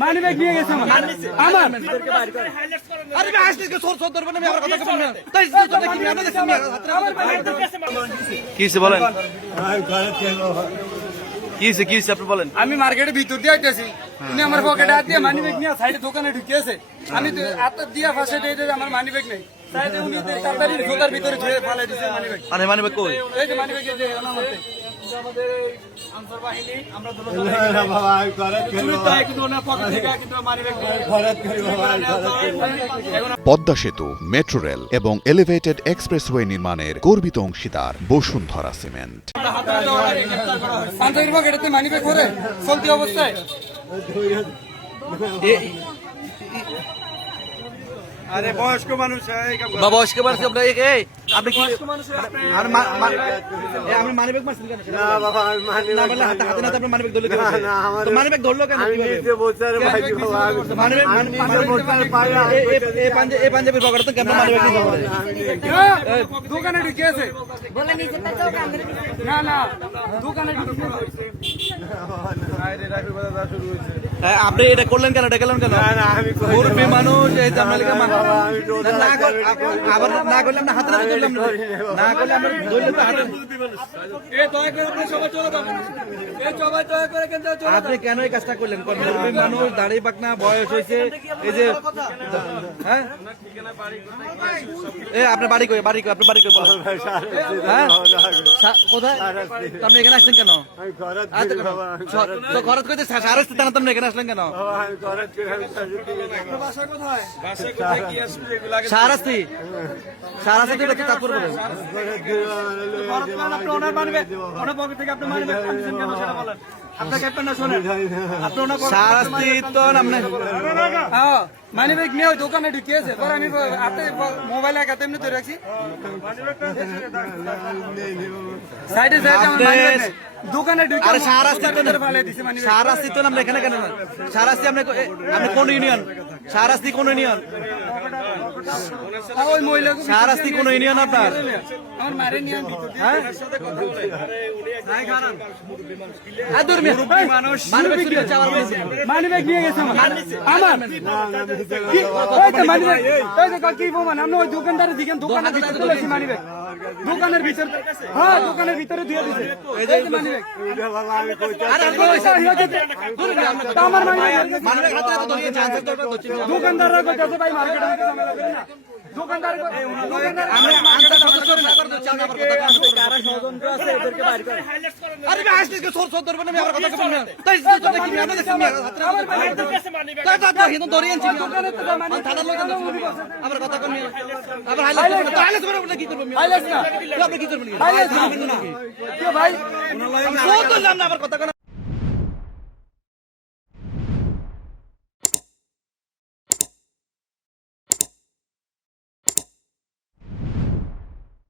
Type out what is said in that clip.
Money bag নিয়ে গেছে আমার কিসে বলেন কিসে আপনি বলেন। আমি মার্কেটের ভিতর দিয়ে আইতেছি, উনি আমার পকেটে হাত দিয়ে মানিব্যাগ নিয়ে সাইডে দোকানে ঢুকিয়েছে। আমি হাত দিয়ে ফাঁসে দিয়ে আমার মানিব্যাগ নেই, সাইডে উনি কাতারির জোতার ভিতরে ধুয়ে ফালাই দিয়েছে মানিব্যাগ। আরে মানিব্যাগ কই? এই যে মানিব্যাগ এই যে আমাদের আমাদের আনসার বাহিনী আমরা পদ্মা সেতু, মেট্রো রেল এবং এলিভেটেড এক্সপ্রেসওয়ে নির্মাণের গর্বিত অংশীদার বসুন্ধরা সিমেন্ট। আনসারের পকেটে মানিব্যাগ করে চলতি অবস্থায় আরে বয়স্ক মানুষ বা বয়স্ক মানুষ আপনি আপনি কি আপনি মানিব্যাগ মারছেন কেন? না বাবা আমি মানি না বললে হাতে হাতে না আপনি মানিব্যাগ ধরলে কেন? না আমার তো মানিব্যাগ ধরলো কেন? আমি কিভাবে? নিজে বলছারে ভাই বাবা মানিব্যাগ এই পাঞ্জাবির পকেটে তো কেন মানিব্যাগ নিয়ে যাবে? দোকানে ঢুকিয়েছে না না দোকানে আপনি এটা করলেন কেন? এটা গেলেন কেন? না না আমি মুরব্বী মানুষ এই তো আপনার আমি আবার না করলে আমরা হাতে হাতে ধরলাম না করলে আমরা ধরলে তো হাতে। আপনি কেন এই কাজটা করলেন? মুরব্বী মানুষ, দাড়ি পাকনা, বয়স হয়েছে, এই যে হ্যাঁ আপনার বাড়ি কই? বাড়ি কই? আপনার বাড়ি কই বলেন? হ্যাঁ কোথায়? আপনি এখানে আসলেন কেন? তো খরচ করতে সারা আপনি এখানে আসলেন কেন? সারাস্তি সারাস্তি তারপর বলেন সারাস্তি তো মানিব্যাগ নিয়ে ওই দোকানে ঢুকিয়েছে, পরে আমি হাতে মোবাইল একাতে এমনি ধরে রাখছি সাইডে দোকানে ঢুকে সারাস্তি তো আমরা এখানে কেন? সারাস্তি আপনি আপনি কোন ইউনিয়ন? সারাস্তি কোন ইউনিয়ন? ওই মহিলা সারাস্তি কোন ইউনিয়ন আপনার? আমার মারে নিয়ে হ্যাঁ মানিব্যাগ নিয়ে গেছে আমার কি বলবেন? আমরা ওই দোকানদারের দিকে দোকানের ভিতরে তুলেছি মানিব্যাগ, দোকানের ভিতরে হ্যাঁ দোকানের ভিতরে দিয়ে দিছে মানিব্যাগ। আমার দোকানদাররা কইতাছে ভাই মার্কেটে দোকানদার আবার কথা কমি আবার কি করবো? আপনি কি করবেন? ভাই আবার কথা